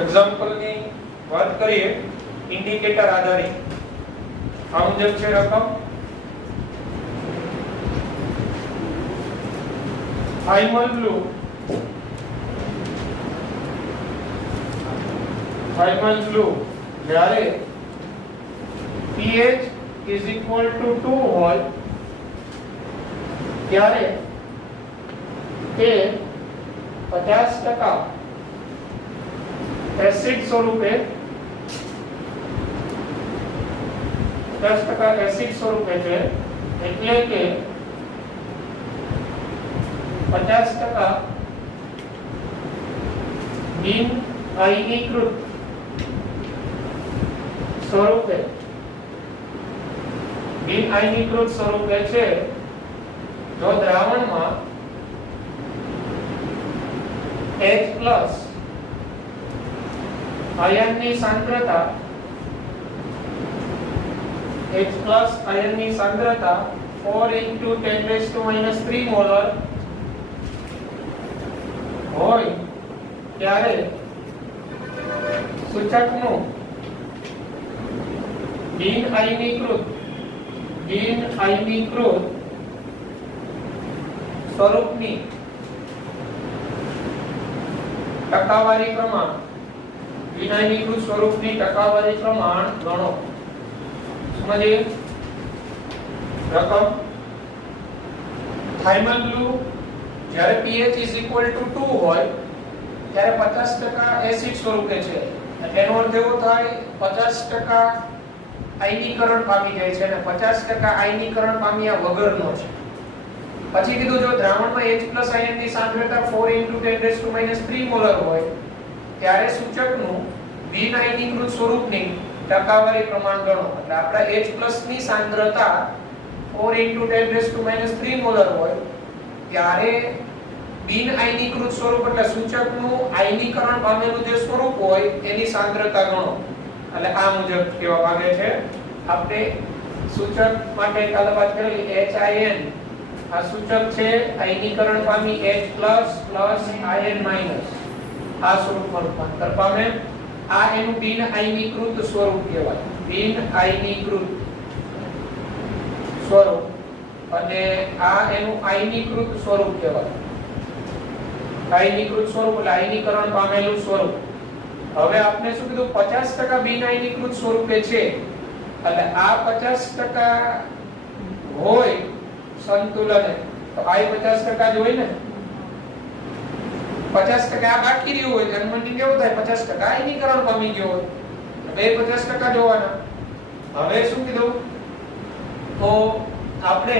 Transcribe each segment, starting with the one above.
Example ની વાત કરીએ ઇન્ડિકેટર આધારિત આ મુજબ છે રકમ થાઇમલ બ્લુ જ્યારે pH is equal to 2 હોય ત્યારે તે 50% એસિડ સ્વરૂપે 10% એસિડ સ્વરૂપે છે એટલે કે 50% બિન આયનીકૃત સ્વરૂપે છે જો દ્રાવણમાં H+ આયનની સાંદ્રતા 4 × 10⁻³ મોલર હોય ત્યારે સૂચકનું બિન આયનીકૃત સ્વરૂપની ટકાવારી પ્રમાણ બિન આયનીકૃત સ્વરૂપની ટકાવારી પ્રમાણ ગણો. સમજીએ રકમ થાઇમલ બ્લુ જ્યારે pH is equal to 2 હોય ત્યારે 50% એસિડ સ્વરૂપે છે. એનો અર્થ એવો થાય 50% આયનીકરણ પામી જાય છે અને 50% આયનીકરણ પામ્યા વગરનો છે. પછી કીધું જો દ્રાવણમાં H+ આયનની સાંદ્રતા 4 × 10⁻³ મોલર હોય ત્યારે સૂચકનું બિન આયનીકૃત સ્વરૂપની ટકાવારી પ્રમાણ ગણો. એટલે આપણા H+ ની સાંદ્રતા 4 × 10⁻³ મોલર હોય ત્યારે બિન આયનીકૃત સ્વરૂપ એટલે સૂચકનું આયનીકરણ પામેલું જે સ્વરૂપ હોય એની સાંદ્રતા ગણો. એટલે આ મુજબ કેવા માંગે છે. આપણે સૂચક માટે કાલ વાત કરેલી HIN આ સૂચક છે આયનીકરણ પામી H+ આયન માઈનસ આ સ્વરૂપમાં રૂપાંતર પામે. આ એનું બિન આયનીકૃત સ્વરૂપ કહેવાય. બિન આયનીકૃત સ્વરૂપ અને આ એનું આયનીકૃત સ્વરૂપ કહેવાય. આયનીકૃત સ્વરૂપ એટલે આયનીકરણ પામેલું સ્વરૂપ. હવે આપણે શું કીધું 50% બિન આયનીકૃત સ્વરૂપે છે એટલે આ 50% હોય સંતુલન તો આ 50% જ હોય ને. 50% આ બાકી રહ્યું હોય જન્મની કેવું થાય 50% આયનીકરણ પામી ગયો હોય બે 50% જોવાના. હવે શું કીધું તો આપણે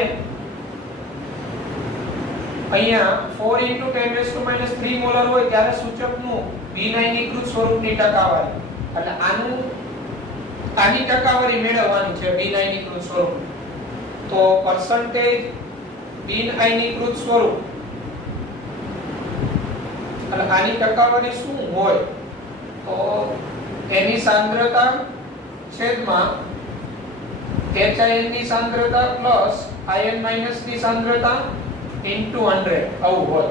અહીંયા 4 × 10⁻³ મોલર હોય ત્યારે સૂચકનું બિન આયનીકૃત સ્વરૂપની ટકાવારી એટલે આની ટકાવારી મેળવવાની છે બિન આયનીકૃત સ્વરૂપ. તો પરસેન્ટેજ બિન આયનીકૃત સ્વરૂપ એટલે આની ટકાવારી શું હોય તો એની સાંદ્રતા છેદમાં HIN ની સાંદ્રતા પ્લસ આયન માઈનસ ની સાંદ્રતા into 100 આવું હોય.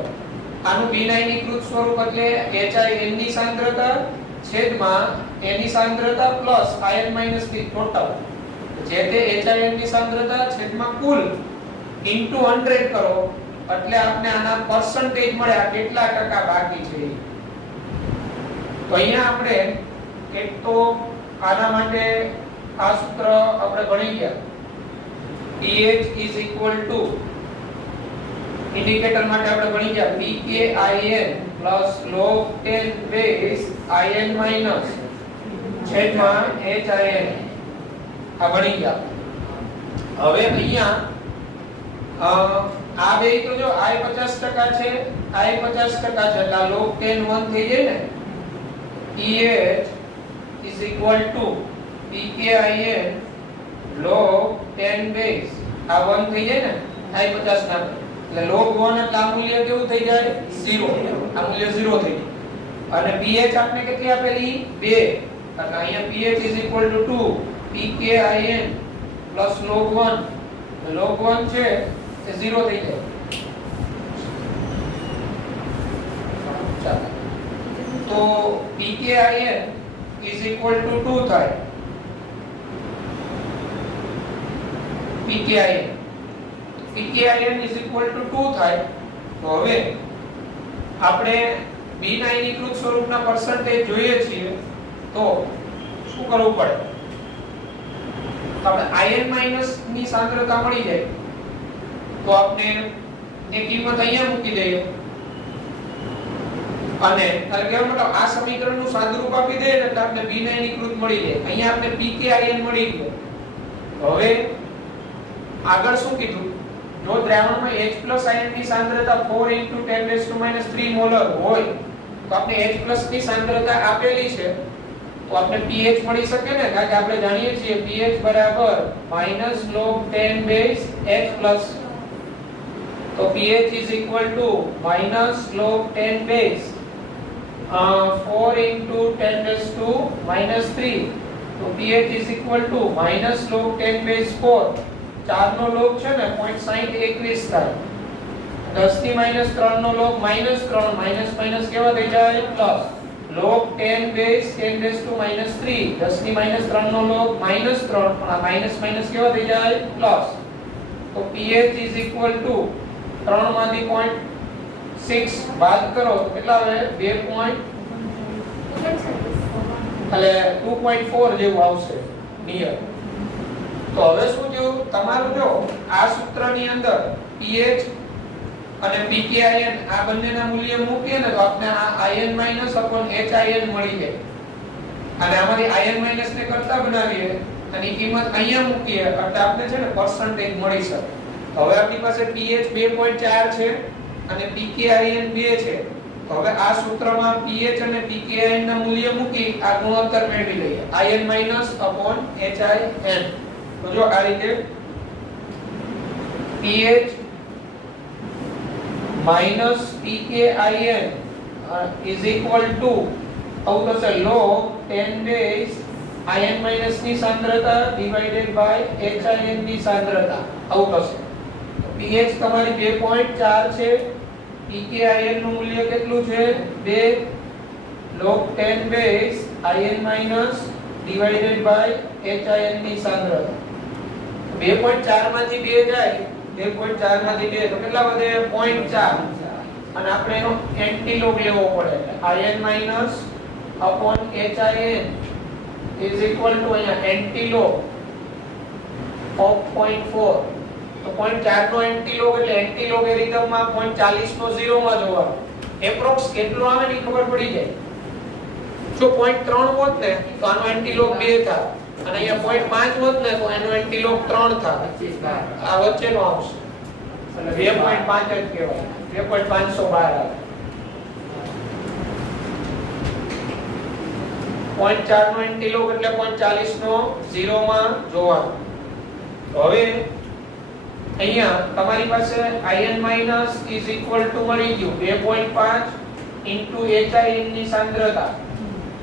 આનું બિન આયનીકૃત સ્વરૂપ એટલે HIN ની સાંદ્રતા છેદમાં એની સાંદ્રતા પ્લસ આયન માઈનસ ની ટોટલ જે તે HIN ની સાંદ્રતા છેદમાં કુલ into 100 કરો એટલે આપણે આના પરસેન્ટેજ મળે આ કેટલા ટકા બાકી છે. તો અહીંયા આપણે એક તો આના માટે આ સૂત્ર આપણે ભણી ગયા pH is equal to indicator માટે આપણે ભણી ગયા pKIN plus log 10 base IN minus છેદમાં HIN આ ભણી ગયા. હવે અહીંયા આ બે તો જો I 50% છે I 50% છે એટલે log 10 1 થઈ જાય ને. pH is equal to pKIN log 10 base આ 1 થઈ જાય ને I 50 ના એટલે log 1 એટલે આ મૂલ્ય કેવું થઈ જાય 0 આ મૂલ્ય 0 થઈ જાય. અને pH આપણે કેટલી આપેલી 2 એટલે અહીંયા pH is equal to 2 pKIN plus log 1 log 1 છે એ 0 થઈ જાય. ચાલો તો pkin is equal to 2 થાય. pkin is equal to 2 થાય. તો હવે આપણે બિન આયનીકૃત સ્વરૂપના પરસેન્ટેજ જોઈએ છીએ તો શું કરવું પડે? આપણે આયન માઈનસ ની સાંદ્રતા મળી જાય તો આપણે એ કિંમત અહીંયા મૂકી દઈએ અને એટલે કે મતલબ આ સમીકરણનું સાદુરૂપ આપી દઈએ એટલે આપણે બિન આયનીકૃત મળી જાય. અહીંયા આપણે pkin મળી ગયો. હવે આગળ શું કીધું? જો દ્રાવણમાં H+ આયનની સાંદ્રતા 4 × 10⁻³ મોલર હોય તો આપણે H+ ની સાંદ્રતા આપેલી છે તો આપણે pH મળી શકે ને, કારણ કે આપણે જાણીએ છીએ pH બરાબર -log10H+. તો pH is equal to -log10 4 × 10⁻³ તો pH is equal to -log10⁴. 4 no log છે ને 0.6021 થાય. 10⁻³ નો log -3 માઈનસ માઈનસ કેવા થઈ જાય પ્લસ. log10⁻³ 10⁻³ નો log -3 પણ આ માઈનસ માઈનસ કેવા થઈ જાય પ્લસ. તો pH is equal to 3 માંથી 0.6 બાદ કરો તો કેટલા આવે? 2.4 જેવું આવશે નિયર. તો હવે શું થયું? તમારું જો આ સૂત્રની અંદર pH અને pKin આ બંનેના મૂલ્ય મૂકીએ ને તો આપણે આ ion માઈનસ upon HIN મળી જાય. અને આમાંથી ion માઈનસ ને કરતા બનાવીએ અને કિંમત અહીંયા મૂકીએ એટલે આપણે છે ને પરસેન્ટેજ મળી શકે. હવે આપણી પાસે pH 2.4 છે અને pKin 2 છે. તો હવે આ સૂત્રમાં pH અને pKin ના મૂલ્ય મૂકી આ ગુણોત્તર મેળવી લઈએ. ion minus upon HIN. તો જો આ રીતે pH minus pKin is equal to આવું થશે log 10 base ion minus ની સાંદ્રતા divided by HIN ની સાંદ્રતા આવું થશે. pH તમારી 2.4 છે, pKin નું મૂલ્ય કેટલું છે? 2 log 10 base ion minus divided by HIN ની સાંદ્રતા. 2.4 માંથી 2 જાય, 2.4 માંથી 2 તો કેટલા વધે? 0.4. અને આપણે એનો એન્ટીલોગ લેવો પડે. ion minus upon HIN is equal to અહીંયા એન્ટીલોગ of 0.4. તો 0.4 નો એન્ટીલોગ એટલે એન્ટીલોગ એરિથમમાં 0.40 નો 0 માં જોવાનો. એપ્રોક્સ કેટલો આવે ને ખબર પડી જાય. જો 0.3 હોત ને તો આનો એન્ટીલોગ 2 થાય અને અહીંયા 0.5 હોત ને તો એનો એન્ટીલોગ 3 થાય. આ વચ્ચેનો આવશે એટલે 2.5 જ કહેવાય. 2.512 આવે. 0.4 નો એન્ટીલોગ એટલે 0.40 નો 0 માં જોવાનો. હવે અહીંયા તમારી પાસે ion minus is equal to મળી ગયું 2.5 into HIN ની સાંદ્રતા.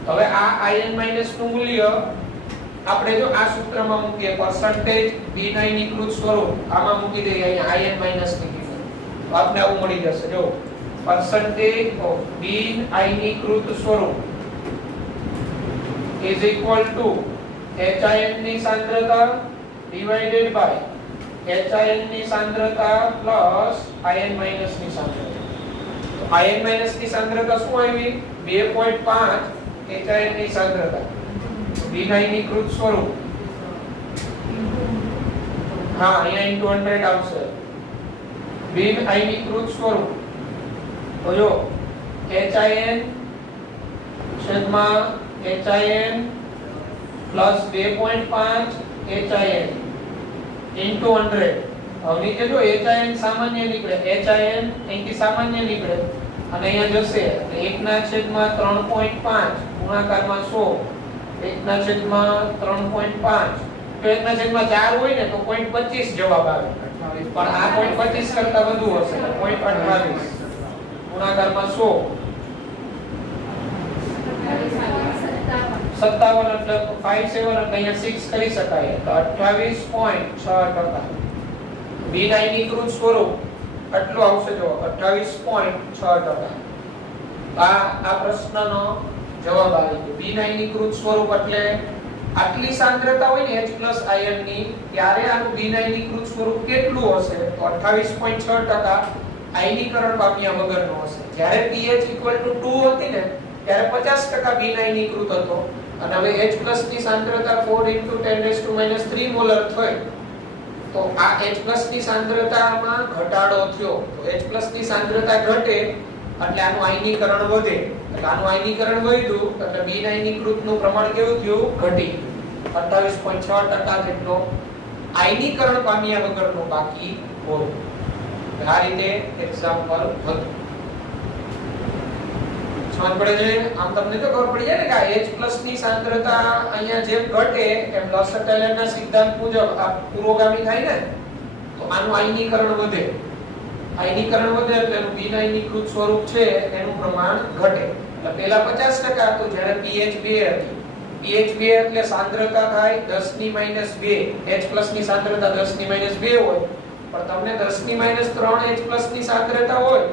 હવે આ ion માઈનસ નું મૂલ્ય આપણે જો આ સૂત્રમાં મૂકીએ પરસેન્ટેજ બિન આયનીકૃત સ્વરૂપ આમાં મૂકી દઈએ અહીંયા ion માઈનસ ની કિંમત તો આપણે આવું મળી જશે. જો પરસેન્ટેજ ઓફ બિન આયનીકૃત સ્વરૂપ is equal to HIN ની સાંદ્રતા divided by HIN ની સાંદ્રતા પ્લસ ion માઈનસ ની સાંદ્રતા. તો ion માઈનસ ની સાંદ્રતા શું આવી? 2.5 HIN ની સાંદ્રતા બિન આયનીકૃત સ્વરૂપ. હા અહીંયા into 100 આવશે. બિન આયનીકૃત સ્વરૂપ તો જો HIN છેદમાં HIN પ્લસ 2.5 HIN into 100. હવે નીચે જો HIN સામાન્ય નીકળે, HIN અહીંથી સામાન્ય નીકળે અને અહીંયા જશે એટલે 1/3.5 ગુણાકારમાં 100 1/3.5 તો 1/4 હોય ને તો 0.25 જવાબ આવે પણ આ 0.25 કરતા વધુ હશે 0.28 ગુણાકારમાં 100 57 એટલે 57 એટલે અહીંયા 6 કરી શકાય તો 28.6%. બિન આયનીકૃત સ્વરૂપ આટલું આવશે જો 28.6%. આ પ્રશ્નનો જવાબ આવી ગયો. બિન આયનીકૃત સ્વરૂપ એટલે આટલી સાંદ્રતા હોય ને H+ આયન ની, ત્યારે આનું બિન આયનીકૃત સ્વરૂપ કેટલું હશે? તો 28.6% આયનીકરણ પામ્યા વગરનો હશે. જ્યારે pH = 2 હતી ને ત્યારે 50% બિન આયનીકૃત હતો, અને હવે H+ ની સાંદ્રતા 4 × 10⁻³ મોલર થઈ, તો આ H+ ની સાંદ્રતામાં ઘટાડો થયો. તો H+ ની સાંદ્રતા ઘટે એટલે આનું આયનીકરણ વધે. એટલે આનું આયનીકરણ વધ્યું એટલે બિન આયનીકૃતનું પ્રમાણ કેવું થયું? ઘટી. 28.6% જેટલો આયનીકરણ પામ્યા વગરનો બાકી હોય. આ રીતે એક્ઝામ્પલ હતું. સમજ પડે છે? આમ તમને તો ખબર પડી જાય ને કે આ H+ ની સાંદ્રતા અહીંયા જેમ ઘટે એમ લસટેલરના સિદ્ધાંત મુજબ આ પુરોગામી થાય ને, તો આનું આયનીકરણ વધે. આયનીકરણ વધે એટલે એનું બિન આયનીકૃત સ્વરૂપ છે એનું પ્રમાણ ઘટે. એટલે પહેલા 50% હતું જ્યારે pH 2 હતી. pH 2 એટલે સાંદ્રતા થાય 10⁻². H+ ની સાંદ્રતા 10⁻² હોય, પણ તમને 10⁻³ H+ ની સાંદ્રતા હોય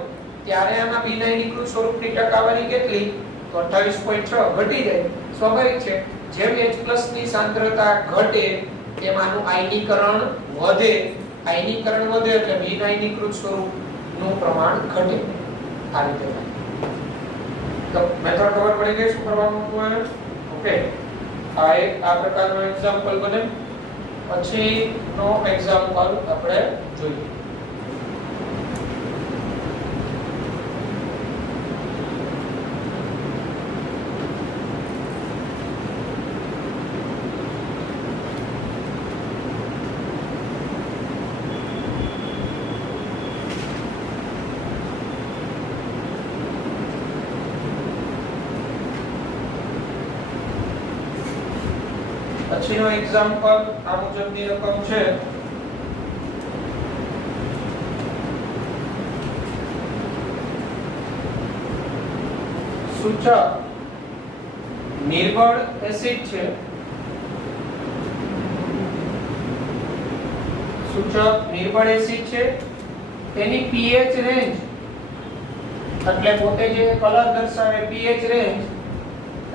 ત્યારે આમાં બિન આયનીકૃત સ્વરૂપની ટકાવારી કેટલી? તો 28.6 ઘટી જાય. સ્વાભાવિક છે, જેમ H+ ની સાંદ્રતા ઘટે તેમ આનું આયનીકરણ વધે. આયનીકરણ વધે એટલે બિન આયનીકૃત સ્વરૂપનું પ્રમાણ ઘટે. આ રીતે થાય. તો મેથડ ખબર પડી ગઈ શું કરવાનું હોય? ઓકે, આ પ્રકારનો એક્ઝામ્પલ બને. પછીનો એક્ઝામ્પલ આપણે જોઈએ. પછીનો એક્ઝામ્પલ આ મુજબની રકમ છે. સૂચક નિર્બળ એસિડ છે. સૂચક નિર્બળ એસિડ છે, તેની pH રેન્જ એટલે પોતે જે કલર દર્શાવે pH રેન્જ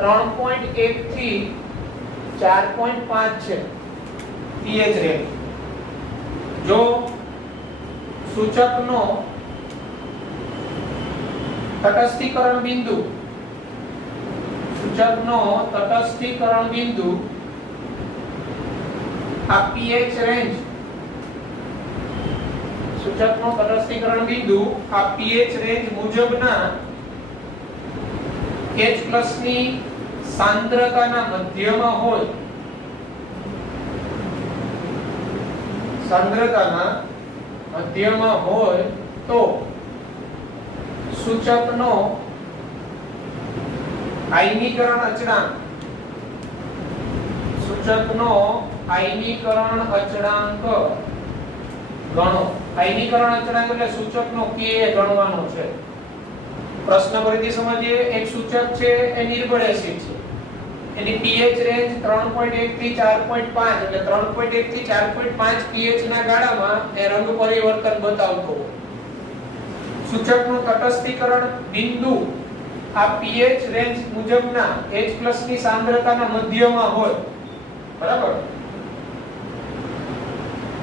3.1 થી 4.5 છે. pH range. જો સૂચકનો તટસ્થીકરણ બિંદુ આ pH રેન્જ સૂચકનો તટસ્થીકરણ બિંદુ આ pH રેન્જ મુજબના H+ ની સાંદ્રતાના મધ્યમાં હોય, તો સૂચકનો આયનીકરણ અચળાંક ગણો. આયનીકરણ અચળાંક એટલે સૂચકનો Ka ગણવાનો છે. પ્રશ્ન ફરીથી સમજીએ. એક સૂચક છે એ નિર્બળ એસિડ છે, એની pH રેન્જ 3.1 થી 4.5 એટલે 3.1 થી 4.5 pH ના ગાળામાં એ રંગ પરિવર્તન બતાવતો હોય. સૂચકનું તટસ્થીકરણ બિંદુ આ pH રેન્જ મુજબના H+ ની સાંદ્રતાના મધ્યમાં હોય, બરાબર?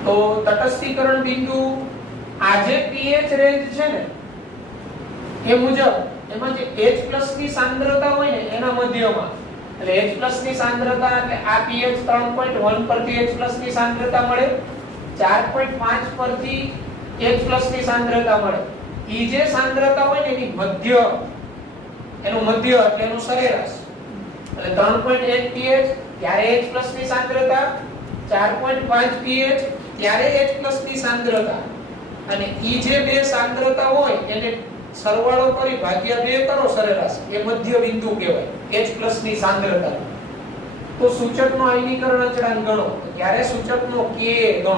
તો તટસ્થીકરણ બિંદુ આ જે pH રેન્જ છે ને એ મુજબ એમાં જે H+ ની સાંદ્રતા હોય ને એના મધ્યમાં, એટલે H+ ની સાંદ્રતા એટલે આ pH 3.1 પરથી H+ ની સાંદ્રતા મળે, 4.5 પરથી H+ ની સાંદ્રતા મળે. ઈ જે સાંદ્રતા હોય ને એની મધ્ય, એનું મધ્ય એટલે એનું સરેરાશ. એટલે 3.1 pH ત્યારે H+ ની સાંદ્રતા, 4.5 pH ત્યારે H+ ની સાંદ્રતા, અને ઈ જે બે સાંદ્રતા હોય એને સરવાળો કરી ભાગ્યા 2 કરો સરેરાશ, એ મધ્ય બિંદુ કહેવાય H+ ની સાંદ્રતા. તો સૂચકનો આયનીકરણ અચળાંક ગણો, ત્યારે સૂચકનો Ka ગણો.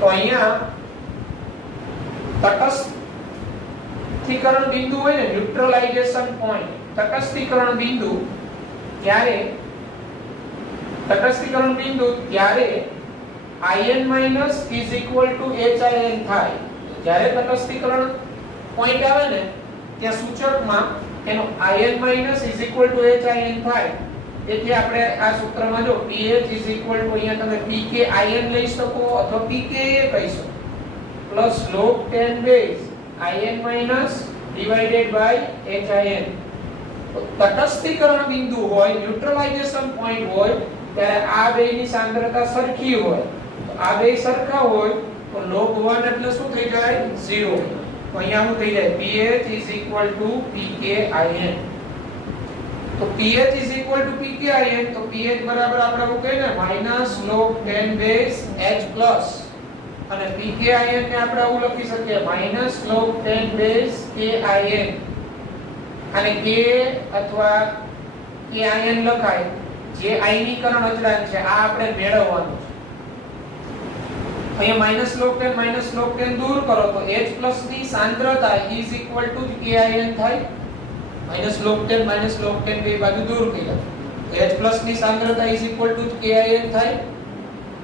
તો અહીંયા તટસ્થીકરણ બિંદુ હોય ને, ન્યુટ્રલાઇઝેશન પોઈન્ટ, તટસ્થીકરણ બિંદુ ત્યારે In- is equal to HIN થાય. જ્યારે તટસ્થીકરણ પોઈન્ટ આવે ને ત્યાં સૂચકમાં એનો in minus is equal to hin થાય. તેથી આપણે આ સૂત્રમાં જો pH ઇઝ ઇક્વલ ટુ અહીંયા તમે pKin લઈ શકો અથવા pKa કહી શકો plus log 10 base in minus divided by hin. તો તટસ્થીકરણ બિંદુ હોય, ન્યુટ્રલાઇઝેશન પોઈન્ટ હોય ત્યારે આ બેની સાંદ્રતા સરખી હોય. તો આ બે સરખા હોય તો log 1 એટલે શું થઈ જાય 0. તો અહીંયા શું થઈ જાય pH is equal to pKin. તો pH is equal to pKin તો pH બરાબર આપણે શું કહીએ ને minus log 10 base H plus અને pKin ને આપણે આવું લખી શકીએ minus log 10 base KIN. અને K અથવા KIN લખાય જે આયનીકરણ અચળાંક છે આ આપણે મેળવવાનું છે. અહીંયા minus log 10 દૂર કરો તો H plus ની સાંદ્રતા is equal to KIN થાય. -log 10 બે બાજુ દૂર કર્યા તો H plus ની સાંદ્રતા is equal to KIN થાય.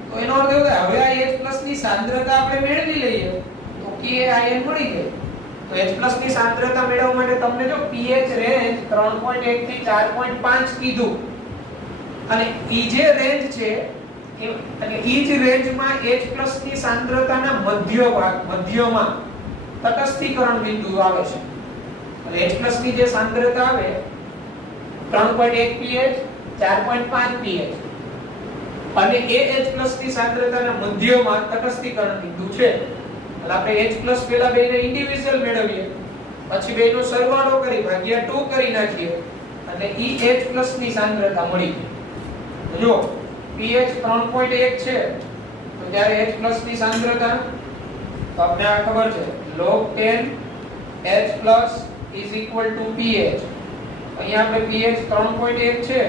તો એનો અર્થ એ થાય હવે આ H plus ની સાંદ્રતા આપણે મેળવી લઈએ તો KIN મળી જાય. તો H plus ની સાંદ્રતા મેળવવા માટે તમને જો pH રેન્જ 3.1 થી 4.5 કીધું અને ઈ જે રેન્જ છે અને ઈ જ રેન્જમાં H plus ની સાંદ્રતાના મધ્યમાં તટસ્થીકરણ બિંદુ આવે છે. H plus ની જે સાંદ્રતા આવે 3.1 pH 4.5 pH અને એ H plus ની સાંદ્રતાના મધ્યમાં તટસ્થીકરણ બિંદુ છે. એટલે આપણે H plus પેલા બેને ઇન્ડિવિડ્યુઅલ મેળવીએ પછી બેનો સરવાળો કરી ભાગ્યા 2 કરી નાખીએ એટલે ઈ H plus ની સાંદ્રતા મળી. જો pH 3.1 છે તો ત્યારે H plus ની સાંદ્રતા તો આપણે આ ખબર છે log 10 H plus is equal to pH. અહીંયા આપણે pH 3.1 છે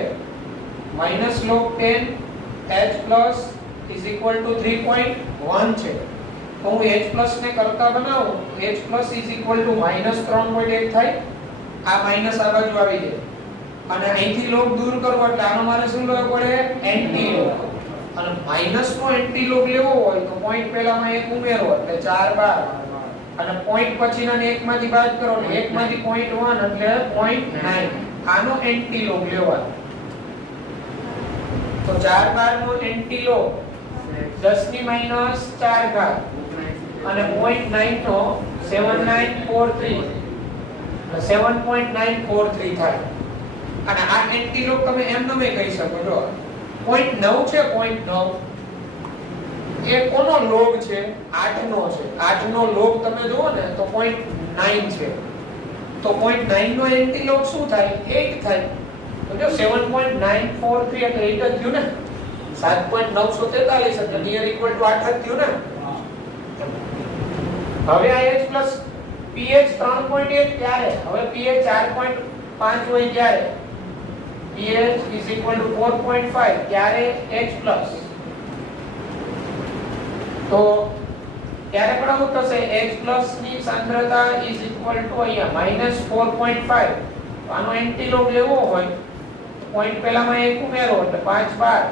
minus log 10 H plus is equal to 3.1 છે. તો હું H plus ને કરતા બનાવું H plus is equal to minus 3.1 થાય. આ માઈનસ આ બાજુ આવી જાય અને અહીંથી log દૂર કરવો એટલે આનો મારે શું લેવો પડે એન્ટી log. અને માઈનસ નો એન્ટી log લેવો હોય તો પોઈન્ટ પહેલામાં એક ઉમેરો એટલે 4 12 અને પોઈન્ટ પછીના ને 1 માંથી બાદ કરો એટલે 1 માંથી 0.1 એટલે 0.9. આનો એન્ટી log લેવાનો. તો 4 12 નો એન્ટી log 10 ની માઈનસ 4 ઘાત અને 0.9 નો 7943 7.943 થાય. અને આ એન્ટી log તમે એમ નમે કહી શકો છો 0.9 છે 0.9 એ કોનો log છે 8 નો છે. 8 નો log તમે જુઓ ને તો 0.9 છે તો 0.9 નો એન્ટી log શું થાય 8 થાય. તો જો 7.943 એટલે 8 જ થયું ને 7.943 એટલે નિયર ઇક્વલ ટુ 8 જ થયું ને. હવે આ H plus pH 3.1 ત્યારે હવે pH 4.5 હોય ત્યારે pH is equal to 4.5 ત્યારે H plus તો ત્યારે પણ શું થશે H plus ની સાંદ્રતા is equal to અહીંયા -4.5. તો આનો એન્ટી log લેવો હોય પોઈન્ટ પહેલામાં 1 ઉમેરો એટલે 5 12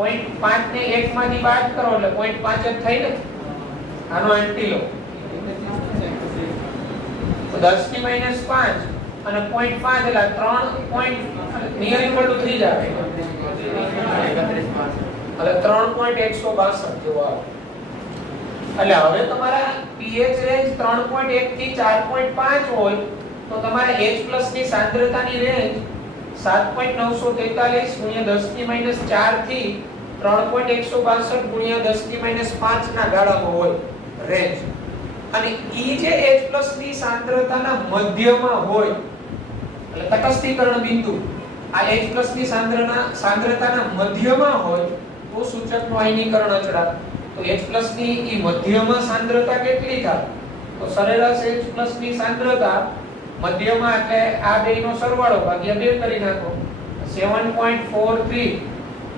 પોઈન્ટ 5 ને 1 માંથી બાદ કરો એટલે 0.5 જ થઈ ને. આનો એન્ટી log તો 10 ની -5 અને 0.5 એટલે 3 પોઈન્ટ નિયર ઇક્વલ ટુ 3 જાય એટલે 3.162 જેવો આવે. એટલે હવે તમારા pH રેન્જ 3.1 થી 4.5 હોય તો તમારે H plus ની સાંદ્રતાની રેન્જ 7.943 ગુણ્યા 10 ની -4 થી 3.162 ગુણ્યા 10 ની -5 ના ગાળામાં હોય રેન્જ. અને ઈ જે H plus ની સાંદ્રતાના મધ્યમાં હોય એટલે તટસ્થીકરણ બિંદુ આ H plus ની સાંદ્રતાના મધ્યમાં હોય તો સૂચકનું આયનીકરણ અચળાંક. તો H plus ની ઈ મધ્યમાં સાંદ્રતા કેટલી થાય તો સરેરાશ H plus ની સાંદ્રતા મધ્યમાં એટલે આ બેનો સરવાળો ભાગ્યા 2 કરી નાખો 7.43.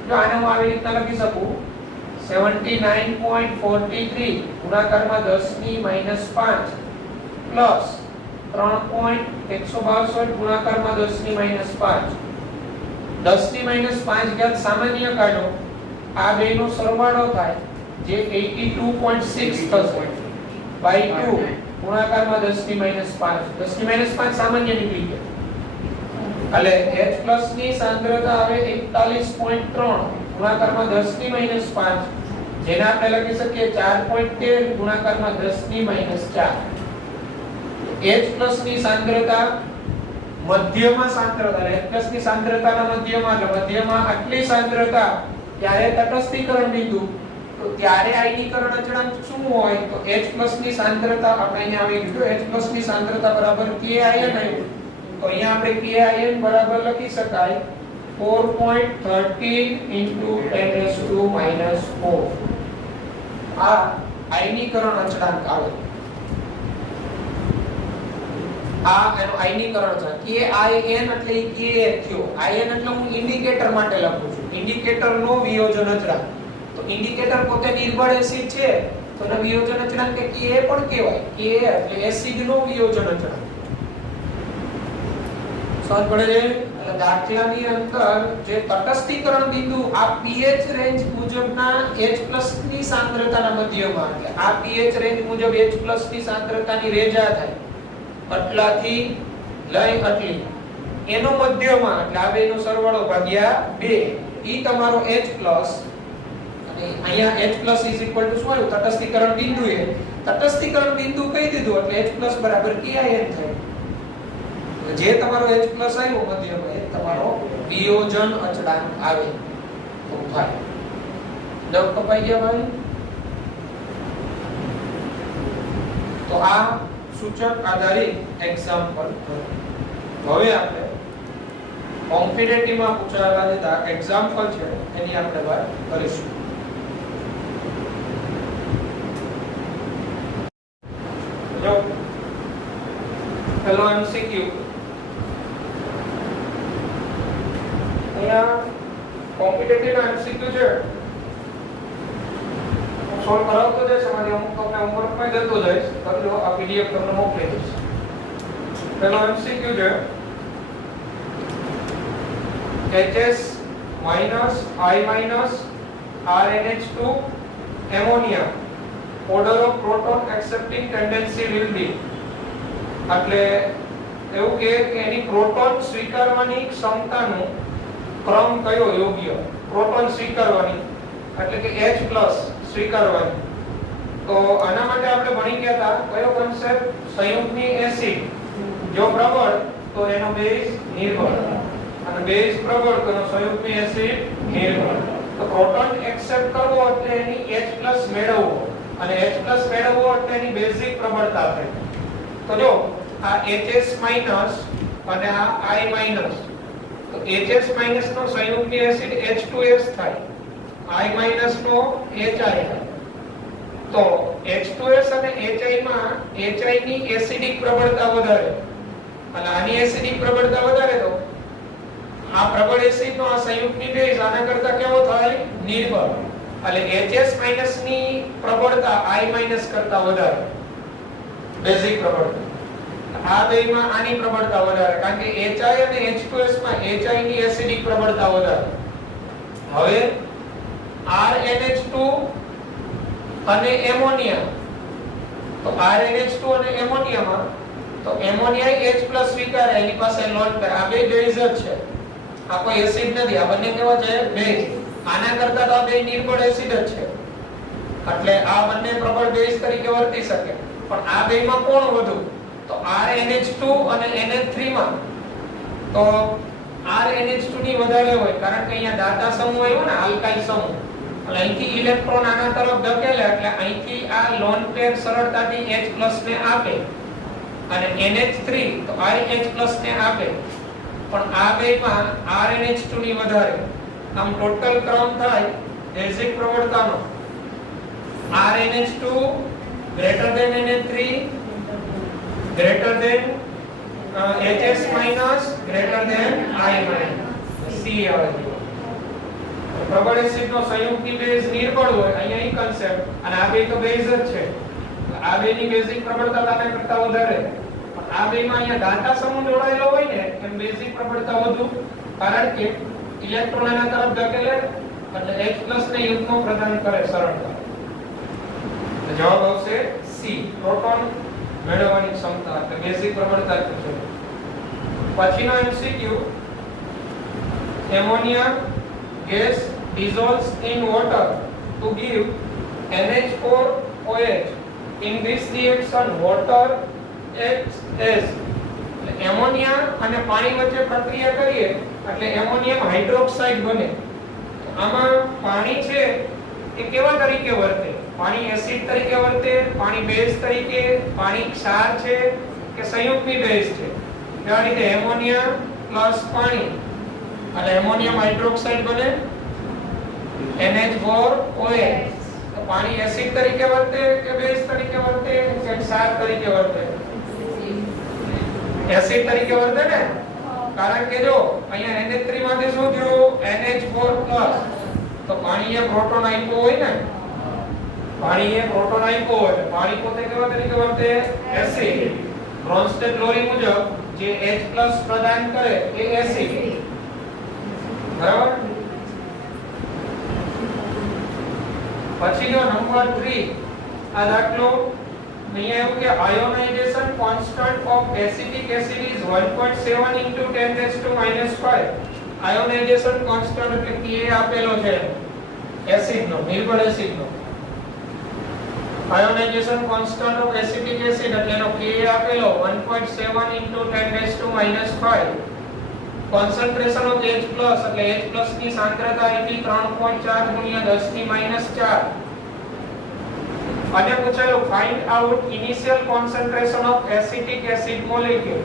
જો આને હું આવી રીતના લખી શકું 79.43 ગુણાકારમાં 10 ની -5 પ્લસ 3.162 ગુણાકારમાં 10 ની -5 10 ની -5 ઘાત સામાન્ય કાઢો આ બેનો સરવાળો થાય જે 82.6 થશે by 2 ગુણાકારમાં 10 ની -5 10 ની -5 સામાન્ય નીકળી ગયા એટલે H+ ની સાંદ્રતા આવે 41.3 ગુણાકારમાં 10 ની -5 જેને આપણે લખી શકીએ 4.13 ગુણાકારમાં 10 ની -4 H+ ની સાંદ્રતા મધ્યમાં સાંદ્રતા H+ ની સાંદ્રતાના મધ્યમાં એટલે મધ્યમાં આટલી સાંદ્રતા ત્યારે તટસ્થીકરણ બિંદુ તો ત્યારે આયનીકરણ અચળાંક શું હોય તો H+ ની સાંદ્રતા આપણે અહીંયા આવી ગયું H+ ની સાંદ્રતા બરાબર KIN આવ્યું તો અહીંયા આપણે KIN બરાબર લખી શકાય 4.13 × 10⁻⁴ આ આયનીકરણ અચળાંક આવે આ એનો આયનીકરણ છે KIN એટલે કે થયો IN એટલે હું ઇન્ડિકેટર માટે લખું છું ઇન્ડિકેટર નો વિયોજન અચળાંક તો ઇન્ડિકેટર પોતે નિર્બળ એસિડ છે તો એનો વિયોજન અચળાંક કે Ka પણ કહેવાય Ka એટલે એસિડ નો વિયોજન અચળાંક સમજ પડે છે એટલે દાખલાની અંદર જે તટસ્થીકરણ બિંદુ આ pH રેન્જ મુજબના H+ ની સાંદ્રતાના મધ્યમાં એટલે આ pH રેન્જ મુજબ H+ ની સાંદ્રતાની રેજા થાય આટલાથી લઈ આટલી એનો મધ્યમાં એટલે આ બેનો સરવાળો ભાગ્યા 2 ઈ તમારો H+ અને અહીંયા H+ શું આવ્યું તટસ્થીકરણ બિંદુ એ તટસ્થીકરણ બિંદુ કહી દીધું એટલે H+ બરાબર KIN થાય જે તમારો H+ આવ્યો મધ્યમાં એ તમારો વિયોજન અચળાંક આવે તો થાય ડબ કપાઈ ગયા ભાઈ તો આ સૂચક આધારિત એક્ઝામ્પલ હવે આપણે કોમ્પિટિટિવ માં પૂછાયેલા જે એક્ઝામ્પલ છે એની આપણે વાત કરીશું જો હેલો MCQ અહીંયા કોમ્પિટિટિવ MCQ છે સોલ્વ કરાવતો જઈશ અમારી અમુક તમને હોમવર્કમાં દેતો જઈશ તો આ PDF તમને મોકલી દઈશ પહેલો MCQ છે HS - RNH2 ammonia order of proton accepting tendency will be એટલે એવું કે એની પ્રોટોન સ્વીકારવાની ક્ષમતાનો ક્રમ કયો યોગ્ય પ્રોટોન સ્વીકારવાની એટલે કે H+ સ્વીકારવાની તો આના માટે આપણે ભણી ગયા હતા કયો કોન્સેપ્ટ સંયુગ્મી એસિડ જો પ્રબળ તો એનો બેઝ નિર્બળ અને બેઝ પ્રબળ તો એનો સંયુગ્મી એસિડ નિર્બળ તો પ્રોટોન એક્સેપ્ટ કરવો એટલે એની H+ મેળવવો અને H+ મેળવવો એટલે એની બેઝિક પ્રબળતા થાય તો જો આ HS- અને આ I- તો HS- નો સંયુગ્મી એસિડ H2S થાય I- નો HI થાય તો H2S અને HI માં HI ની એસિડિક પ્રબળતા વધારે અને આની એસિડિક પ્રબળતા વધારે તો આ પ્રબળ એસિડ નો આ સંયુગ્મી બેઝ આના કરતા કેવો થાય નિર્બળ એટલે HS- ની પ્રબળતા I- કરતા વધારે બેઝિક પ્રબળતા આ બેમાં આની પ્રબળતા વધારે કારણ કે HI અને H2S માં HI ની એસિડિક પ્રબળતા વધારે હવે RNH2 અને એમોનિયા તો RNH2 અને એમોનિયામાં તો એમોનિયા H+ સ્વીકારે એની પાસે લોન પર આ બે બેઝ જ છે આ કોઈ એસિડ નથી આ બંને કેવા છે બેઝ આના કરતા તો આ બે નિર્બળ એસિડ જ છે એટલે આ બંને પ્રબળ બેઝ તરીકે વર્તી શકે પણ આ બેમાં કોણ વધુ તો RNH2 અને NH3 માં તો RNH2 ની વધારે હોય કારણ કે અહીંયા દાતા સમૂહ આવ્યો ને આલ્કાઇલ સમૂહ એટલે અહીંથી ઇલેક્ટ્રોન આના તરફ ધકેલે એટલે અહીંથી આ લોન પેર સરળતાથી H+ ને આપે અને NH3 તો IH+ ને આપે પણ આ બેમાં RNH2 ની વધારે આમ ટોટલ ક્રમ થાય basic પ્રબળતાનો RNH2 greater than NH3 greater than HS minus greater than I minus C આવે પ્રબળ એસિડ નો સંયુક્તી બેઝ નિર્બળ હોય અહીંયા ઈ કન્સેપ્ટ અને આ બે તો બેઝ જ છે આ બે ની બેઝિક પ્રબળતા આના કરતા વધારે પણ આ બે માં અહીંયા દાતા સમૂહ જોડાયેલો હોય ને એમ બેઝિક પ્રબળતા વધુ કારણ કે ઇલેક્ટ્રોન એના તરફ ધકેલે એટલે H+ ને યુગ્મ પ્રદાન કરે સરળતા જવાબ આવશે C પ્રોટોન મેળવવાની ક્ષમતા એટલે બેઝિક પ્રબળતા પૂછે. પછીનો MCQ, ammonia gas dissolves in water to give NH4OH. In this reaction water acts as, ammonia અને પાણી વચ્ચે પ્રક્રિયા કરીએ એટલે એમોનિયમ હાઇડ્રોક્સાઇડ બને. આમાં પાણી છે એ કેવા તરીકે વર્તે? પાણી એસિડ તરીકે વર્તે, પાણી બેઝ તરીકે, પાણી ક્ષાર છે કે સંયુક્તની બેઝ છે? આ રીતે એમોનિયા પ્લસ પાણી એટલે એમોનિયમ હાઇડ્રોક્સાઇડ બને NH4OH. તો પાણી એસિડ તરીકે વર્તે કે બેઝ તરીકે વર્તે કે ક્ષાર તરીકે વર્તે? એસિડ તરીકે વર્તે ને, કારણ કે જો અહીંયા NH3 માંથી શું થયું? NH4+. તો પાણીએ પ્રોટોન આપ્યો હોય ને, પાણીએ પ્રોટોન આપ્યો હોય, પાણી પોતે કેવા તરીકે વર્તે? એસિડ. બ્રોન્સ્ટેડ લોરી મુજબ જે H+ પ્રદાન કરે એ એસિડ. બરાબર? પછીનો નંબર 3 આ દાખલો અહીંયા એવું કે ionisation constant of acetic acid is 1.7 * 10⁻⁵. Ionisation constant એટલે કે આપેલો છે એસિડનો, નિર્બળ એસિડનો. Ionisation constant of acetic acid એટલે એનો Ka આપેલો 1.7 * 10⁻⁵. કોન્સન્ટ્રેશન ઓફ H+ એટલે H+ ની સાંદ્રતા હતી 3.4 × 10⁻⁴. અને પૂછેલું find out initial concentration of acetic acid molecule.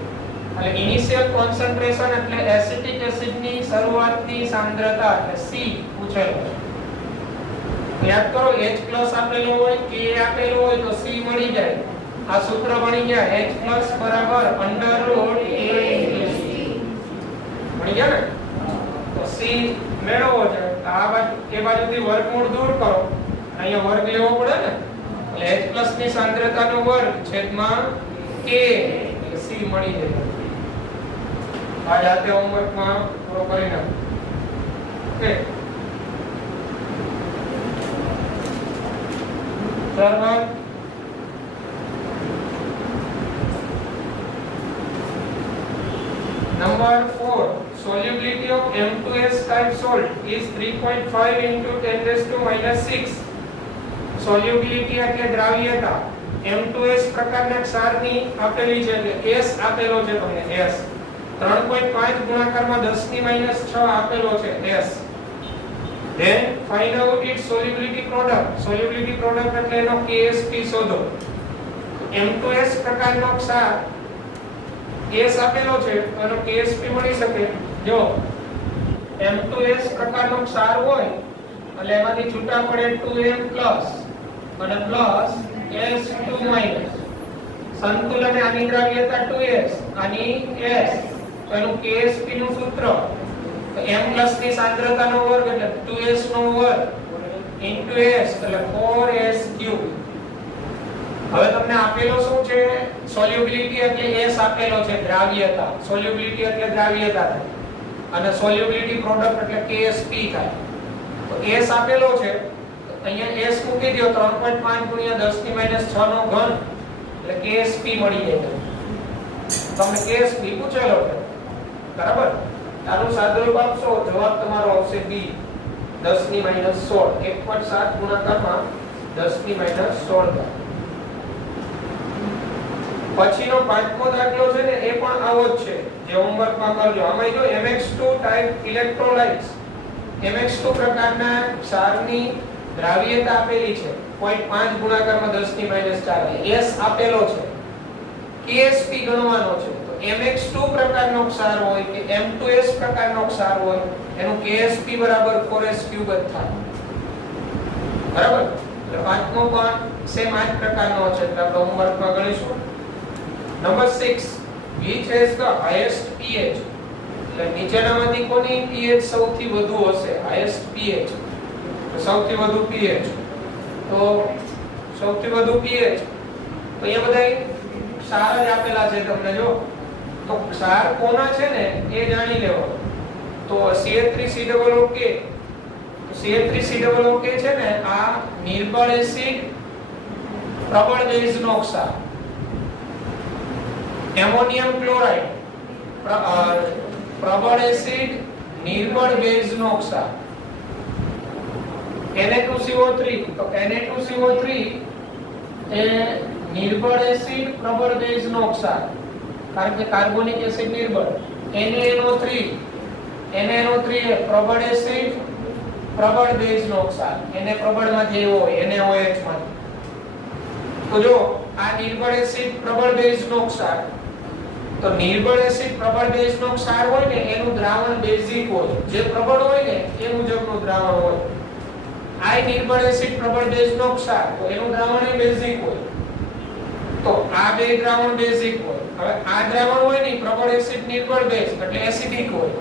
એટલે ઇનિશિયલ કોન્સન્ટ્રેશન એટલે એસિટિક એસિડ ની શરૂઆતની સાંદ્રતા એટલે C પૂછેલું. યાદ કરો H+ આપેલો હોય, K આપેલો હોય તો C મળી જાય. આ સૂત્ર બની ગયા H+ = √A મળી ગયા ને. તો C મેળવવો છે આ બાજુ એ બાજુથી વર્ગમૂળ દૂર કરો, અહીંયા વર્ગ લેવો પડે ને, એટલે H+ ની સાંદ્રતાનો વર્ગ છેદમાં K એટલે C મળી જાય. આ જાતે હોમવર્કમાં પૂરો કરી નાખો. ઓકે, ત્યારબાદ number 4, solubility of M2S type salt is 3.5 × 10⁻⁶. solubility એટલે દ્રાવ્યતા M2S પ્રકારના ક્ષારની આપેલી છે એટલે S આપેલો છે તમને S. 3.5 ગુણાકારમાં 10⁻⁶ આપેલો છે S. then find out its solubility product. solubility product એટલે એનો KSP શોધો. M2S પ્રકારનો ક્ષાર S આપેલો છે તો એનો KSP મળી શકે. જો M2S પ્રકારનો ક્ષાર હોય એટલે એમાંથી છૂટા પડે 2M+ અને પ્લસ S2-. સંતુલન આની દ્રાવ્યતા 2S આની S, તો એનું KSP નું સૂત્ર તો M+ ની સાંદ્રતાનો વર્ગ એટલે 2S નો વર્ગ * S એટલે 4S3. હવે તમને આપેલો શું છે? સોલ્યુબિલિટી એટલે S આપેલો છે દ્રાવ્યતા. સોલ્યુબિલિટી એટલે દ્રાવ્યતા થાય અને સોલ્યુબિલિટી પ્રોડક્ટ એટલે KSP થાય. તો S આપેલો છે તો અહીંયા S મૂકી દો 3.5 × 10⁻⁶ નો ઘન એટલે KSP મળી જાય. તમને KSP પૂછેલો છે બરાબર. આનું સાદુરૂપ આપશો જવાબ તમારો આવશે B 10⁻⁻16. 1.7 ગુણાકારમાં 10⁻⁻16. પછીનો પાંચમો દાખલો છે ને એ પણ આવો જ છે જે હોમવર્કમાં કરજો. આમાં જો MX2 ટાઇપ ઇલેક્ટ્રોલાઇટ્સ, MX2 પ્રકારના ક્ષારની દ્રાવ્યતા આપેલી છે 0.5 ગુણાકારમાં 10⁻⁴. S આપેલો છે, KSP ગણવાનો છે. તો MX2 પ્રકારનો ક્ષાર હોય કે M2S પ્રકારનો ક્ષાર હોય એનું KSP = 4S³ જ થાય. બરાબર? એટલે પાંચમો પણ સેમ આ જ પ્રકારનો છે એટલે આપણે હોમવર્કમાં ગણીશું. Number 6, which has the highest pH? એટલે નીચેનામાંથી કોની pH સૌથી વધુ હશે? highest pH. સૌથી વધુ pH. તો સૌથી વધુ pH તો અહીંયા બધા ક્ષાર જ આપેલા છે તમને. જો તો ક્ષાર કોના છે ને એ જાણી લેવો. તો CH3COOK, તો CH3COOK છે ને આ નિર્બળ એસિડ પ્રબળ બેઝનો ક્ષાર. એમોનિયમ ક્લોરાઇડ પ્રબળ એસિડ નિર્બળ બેઝનો ક્ષાર Na2CO3 તો Na2CO3 એ નિર્બળ એસિડ પ્રબળ બેઝનો ક્ષાર કારણ કે કાર્બોનિક એસિડ નિર્બળ NaNO3 એ પ્રબળ એસિડ પ્રબળ બેઝનો ક્ષાર એને પ્રબળમાં જે હોય NaOH માં તો જો આ નિર્બળ એસિડ પ્રબળ બેઝનો ક્ષાર તો નિર્બળ એસિડ પ્રબળ બેઝનો ક્ષાર હોય ને એનું દ્રાવણ બેઝિક હોય જે પ્રબળ હોય ને એ મુજબનું દ્રાવણ હોય આ નિર્બળ એસિડ પ્રબળ બેઝનો ક્ષાર તો એનું દ્રાવણ એ બેઝિક હોય તો આ બે દ્રાવણ બેઝિક હોય હવે આ દ્રાવણ હોય ને પ્રબળ એસિડ નિર્બળ બેઝ એટલે એસિડિક હોય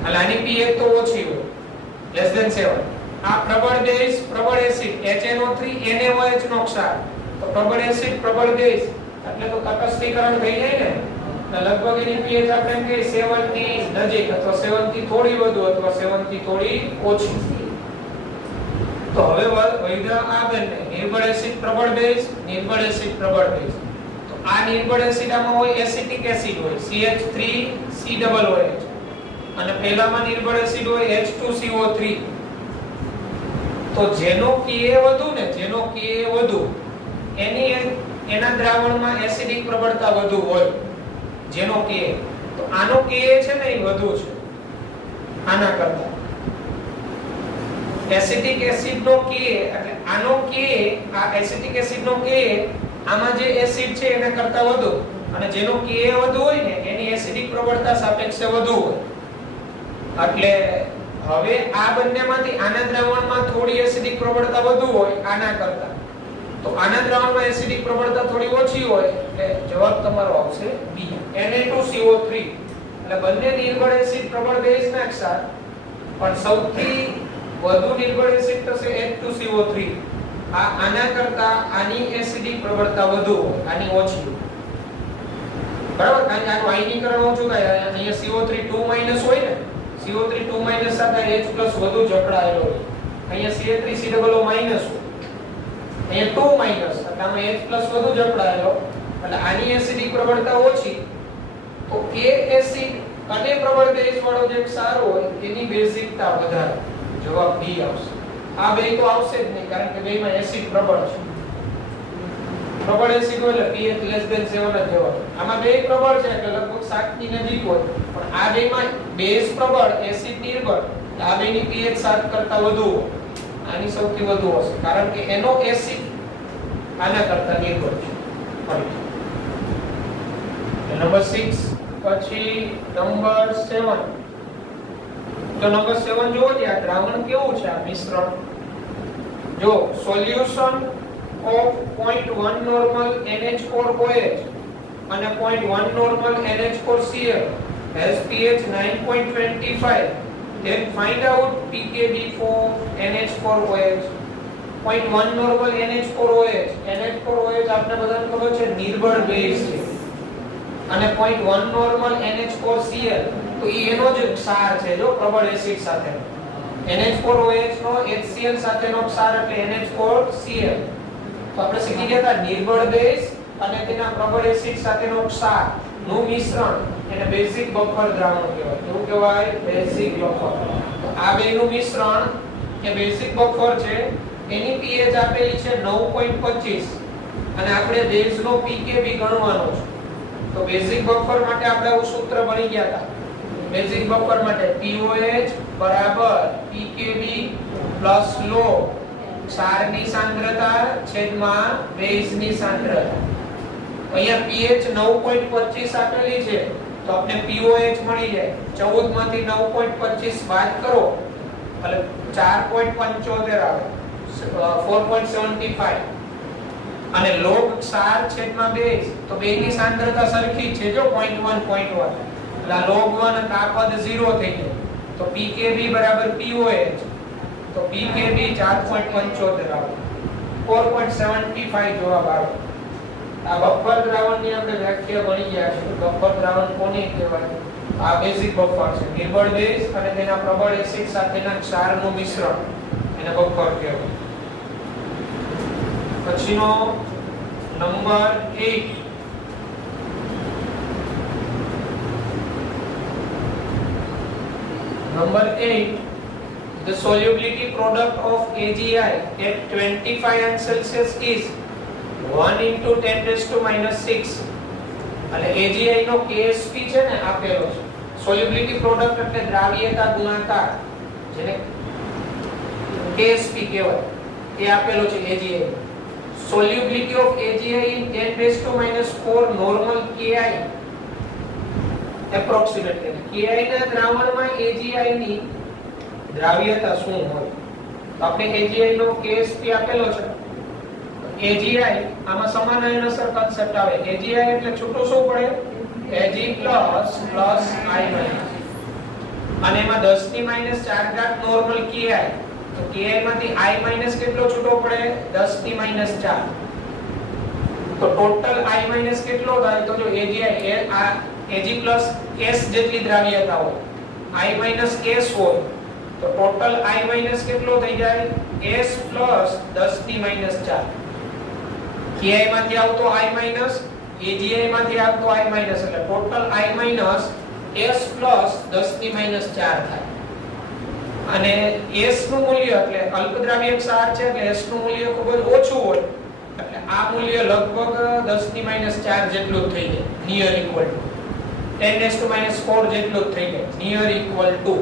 એટલે આની pH તો ઓછી હોય less than 7 આ પ્રબળ બેઝ પ્રબળ એસિડ HNO3 NaOH નો ક્ષાર તો પ્રબળ એસિડ પ્રબળ બેઝ એટલે તો તટસ્થીકરણ થઈ જાય ને લગભગ એની pH આપણે એમ કે 7 ની નજીક અથવા 7 થી થોડી વધુ અથવા 7 થી થોડી ઓછી તો હવે વૈધા આ બંને નિર્બળ એસિડ પ્રબળ બેઝ તો આ નિર્બળ એસિડ આમાં હોય એસિટિક એસિડ હોય CH3COOH અને પહેલામાં નિર્બળ એસિડ હોય H2CO3 તો જેનો Ka વધુ એના દ્રાવણમાં એસિડિક પ્રબળતા વધુ હોય જેનો Ka તો આનો Ka છે ને એ વધુ છે આના કરતા એસિટિક એસિડ નો Ka એટલે આનો Ka આ એસિટિક એસિડ નો Ka આમાં જે એસિડ છે એના કરતા વધુ અને જેનો Ka વધુ હોય ને એની એસિડિક પ્રબળતા સાપેક્ષે વધુ હોય એટલે હવે આ બંનેમાંથી આના દ્રાવણમાં થોડી એસિડિક પ્રબળતા વધુ હોય આના કરતા તો આના દ્રાવણમાં એસિડિક પ્રબળતા થોડી ઓછી હોય એટલે જવાબ તમારો આવશે B Na2CO3 એટલે બંને નિર્બળ એસિડ પ્રબળ બેઝના ક્ષાર પણ સૌથી વધુ નિર્બળ એસિડ થશે H2CO3 આના કરતા આની એસિડિક પ્રબળતા વધુ હોય આની ઓછી બરાબર કારણ કે આનું આયનીકરણ ઓછું થાય અહીંયા CO3 2- હોય ને CO3 2- સાથે H+ વધુ જકડાયેલો હોય અહીંયા Ca3COO- હોય અહીંયા 2- એટલે આમાં H+ વધુ જકડાયેલો એટલે આની એસિડિક પ્રબળતા ઓછી તો K એસિડ અને પ્રબળ બેઝ વાળો જે ક્ષાર હોય એની બેઝિકતા વધારે જવાબ B આવશે આ બે તો આવશે જ નહીં કારણ કે બેમાં એસિડ પ્રબળ છે પ્રબળ એસિડ હોય એટલે pH less than 7 જ જવાબ આમાં બે પ્રબળ છે એટલે લગભગ 7 ની નજીક હોય પણ આ બેમાં બેઝ પ્રબળ એસિડ નિર્બળ આ બેની pH 7 કરતા વધુ હોય આની સૌથી વધુ હશે કારણ કે એનો એસિડ આના કરતા નિર્બળ છે નંબર 6 પછી નંબર 7 તો નંબર 7 જોવો જે આ દ્રાવણ કેવું છે આ મિશ્રણ જો સોલ્યુશન ઓફ 0.1 normal NH4OH અને 0.1 normal NH4Cl has pH 9.25 then find out pKb for NH4OH 0.1 normal NH4OH આપને બધાને ખબર છે નિર્બળ બેઝ છે અને 0.1 normal NH4Cl તો એનો જ ક્ષાર છે જો પ્રબળ એસિડ સાથે NH4OH નો HCl સાથેનો ક્ષાર એટલે NH4Cl તો આપણે શીખી ગયા હતા નિર્બળ બેઝ અને તેના પ્રબળ એસિડ સાથેનો ક્ષાર નું મિશ્રણ એને બેઝિક બફર દ્રાવણ કહેવાય શું કહેવાય બેઝિક બફર તો આ બેનું મિશ્રણ એ બેઝિક બફર છે એની pH આપેલી છે 9.25 અને આપણે બેઝનો pKb ગણવાનો છે તો બેઝિક બફર માટે આપણે આ સૂત્ર ભણી ગયા હતા બેઝિક બફર માટે POH બરાબર pKb પ્લસ log ક્ષારની સાંદ્રતા છેદમાં બેઝની સાંદ્રતા અહીંયા pH 9.25 આપેલી છે તો આપણે POH મળી જાય 14 માંથી 9.25 બાદ કરો એટલે 4.75 આવે 4.75 અને log ક્ષાર છેદમાં બેઝ તો બેની સાંદ્રતા સરખી છે જો 0.1 એટલે log 1 અને આ પદ 0 થઈ જાય તો pKb બરાબર POH તો pKb 4.75 આવે 4.75 જવાબ આવે આ બફર દ્રાવણની આપણે વ્યાખ્યા ભણી ગયા છે બફર દ્રાવણ કોને કહેવાય આ બેઝિક બફર છે નિર્બળ બેઝ અને તેના પ્રબળ એસિડ સાથેના ક્ષારનું મિશ્રણ એને બફર કહેવાય પછીનો number 8 Number 8, the solubility product of AgI at 25 Celsius is 1 into 10 raised to minus 6. અને AgI નો KSP છે ને આપેલો છે. સોલ્યુબિલિટી પ્રોડક્ટ એટલે દ્રાવ્યતા ગુણાકાર, જેને KSP કહેવાય, એ આપેલો છે AgI. Solubility of AgI in 10 raised to minus 4 normal Ki approximately. Ki ના દ્રાવણમાં AgI ની દ્રાવ્યતા શું હોય? તો આપણે AgI નો KSP આપેલો છે. AgI આમાં સમાનાયન અસર કોન્સેપ્ટ આવે. AgI એટલે છૂટું શું પડે? Ag plus I minus. અને એમાં 10 ની -4 ઘાત નોર્મલ Ki. તો Ki માંથી I minus કેટલો છૂટો પડે? 10 ની -4. તો ટોટલ I minus કેટલો થાય? તો જો AgI આ Ag plus S જેટલી દ્રાવ્યતા હોય, I minus S હોય, તો ટોટલ I minus કેટલો થઈ જાય? S plus 10 ની -4. Ki માંથી આવતો I minus, AgI માંથી આવતો I minus, એટલે total I minus S plus 10 ની -4 થાય. અને S નું મૂલ્ય એટલે અલ્પદ્રાવ્ય ક્ષાર છે એટલે S નું મૂલ્ય ખૂબ જ ઓછું હોય, એટલે આ મૂલ્ય લગભગ 10 ની -4 જેટલું જ થઈ જાય, near equal to 10 raised to minus 4 જેટલું જ થઈ જાય, નિયર ઇક્વલ ટુ.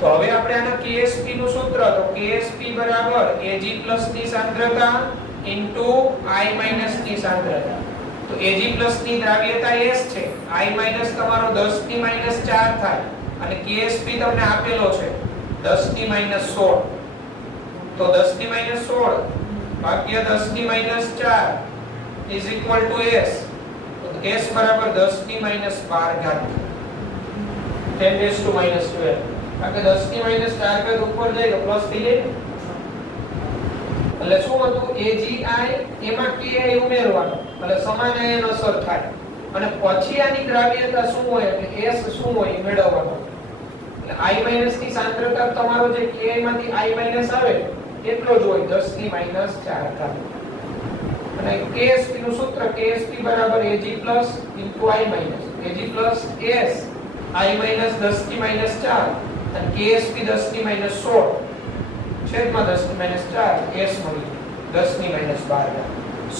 તો હવે આપણે આના KSP નું સૂત્ર, તો KSP બરાબર Ag plus ની સાંદ્રતા into I minus ની સાંદ્રતા. તો Ag plus ની દ્રાવ્યતા S છે, I minus તમારો 10 ની -4 થાય, અને KSP તમને આપેલો છે 10 ની -16. તો 10 ની -16 ભાગ્યા 10 ની -4 is equal to S. તો S બરાબર 10 ની -12 ઘાત, 10 raised to -12. કારણ કે 10 ની -4 ઘાત ઉપર જાય તો પ્લસ થઈ જાય. એટલે શું હતું? AgI એમાં Ki ઉમેરવાનો, એટલે સમાનાયન અસર થાય, અને પછી આની દ્રાવ્યતા શું હોય એટલે S શું હોય એ મેળવવાનો. એટલે I minus ની સાંદ્રતા તમારો જે Ki માંથી I minus આવે એટલો જ હોય, 10 ની -4 ઘાત. અને KSP નું સૂત્ર KSP બરાબર Ag plus into I minus, Ag plus S I minus 10 ની -4 અને KSP 10 ની -16 છેદમાં 10 ની -4 S મળી 10 ની -12.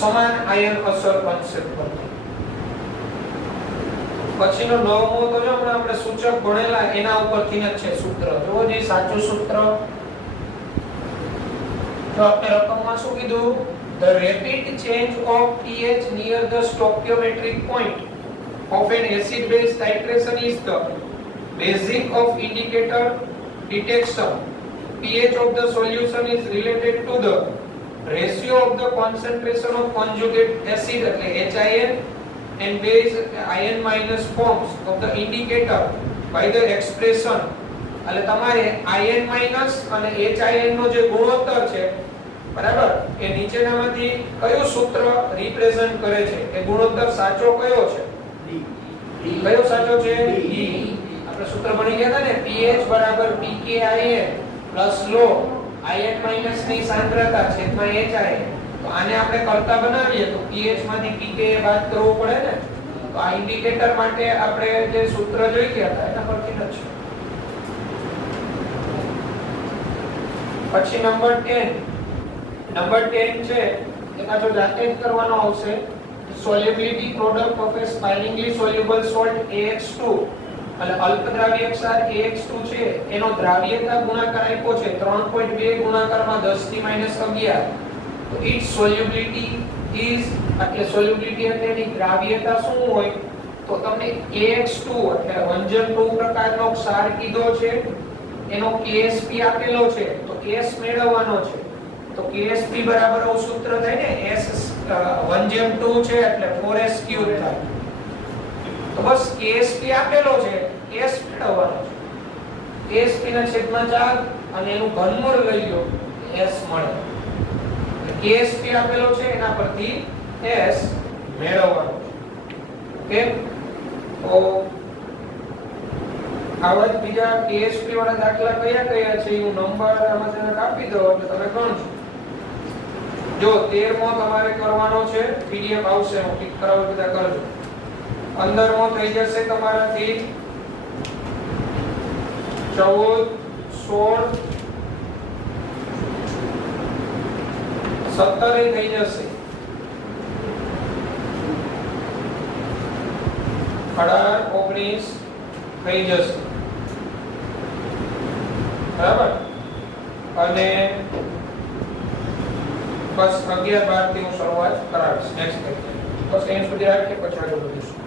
સમાન આયન અસર કોન્સેપ્ટ પરથી. પછીનો નવમો તો જો આપણે સૂચક ભણેલા એના ઉપરથી જ છે સૂત્ર. જો જે સાચું સૂત્ર તો આપણે રકમમાં શું કીધું? The rapid change of pH near the stoichiometric point of an acid-base titration is the basic of indicator detection. pH of the solution is related to the ratio of the concentration of conjugate acid એટલે HIN and base ion minus forms of the indicator by the expression. એટલે તમારે ion minus અને HIN નો જે ગુણોત્તર છે બરાબર, એ નીચેનામાંથી કયું સૂત્ર રિપ્રેઝન્ટ કરે છે? એ ગુણોત્તર સાચો કયો છે? કયો સાચો છે? આપણે સૂત્ર ભણી ગયા હતા ને, pH બરાબર pKIN પ્લસ લો ion માઈનસ ની સાંદ્રતા છેદમાં HIN. તો આને આપણે કરતા બનાવીએ તો pH માંથી pKa બાદ કરવું પડે ને. તો આ ઇન્ડિકેટર માટે આપણે જે સૂત્ર જોઈ ગયા હતા એના પરથી જ છે. પછી નંબર 10 છે એમાં જો જાતે જ કરવાનો આવશે. solubility product of a sparingly soluble salt AX2 એટલે અલ્પદ્રાવ્ય ક્ષાર AX2 છે, એનો દ્રાવ્યતા ગુણાકાર આપ્યો છે 3.2 ગુણાકારમાં 10 ની -11. તો its solubility is એટલે solubility એટલે એની દ્રાવ્યતા શું હોય? તો તમને AX2 એટલે વંજન 2 પ્રકારનો ક્ષાર કીધો છે, એનો KSP આપેલો છે, તો S મેળવવાનો છે. તો KSP બરાબર ઓ સૂત્ર થાય ને, S 1/2 છે એટલે 4S³ થાય. તો બસ KSP આપેલો છે, S મેળવવાનો છે. KSP ના છેદમાં 4 અને એનું ઘનમૂળ લઈ લો, S મળે. KSP આપેલો છે એના પરથી S મેળવવાનો છે. ઓકે, તો આવા જ બીજા KSP વાળા દાખલા કયા છે હું નંબર આમાં તમને આપી દઉં એટલે તમે ગણજો. જો 13મો તમારે કરવાનો છે, PDF આવશે, હું ક્લિક કરાવું બધા કરજો. 15મો થઈ જશે તમારાથી 14 16 17 થઈ જશે 18 19 થઈ જશે બરાબર અને બસ 11 12 થી હું શરૂઆત કરાવીશ નેક્સ્ટ લેક્ચર બસ અહીં સુધી રાખીએ પછી આગળ વધીશું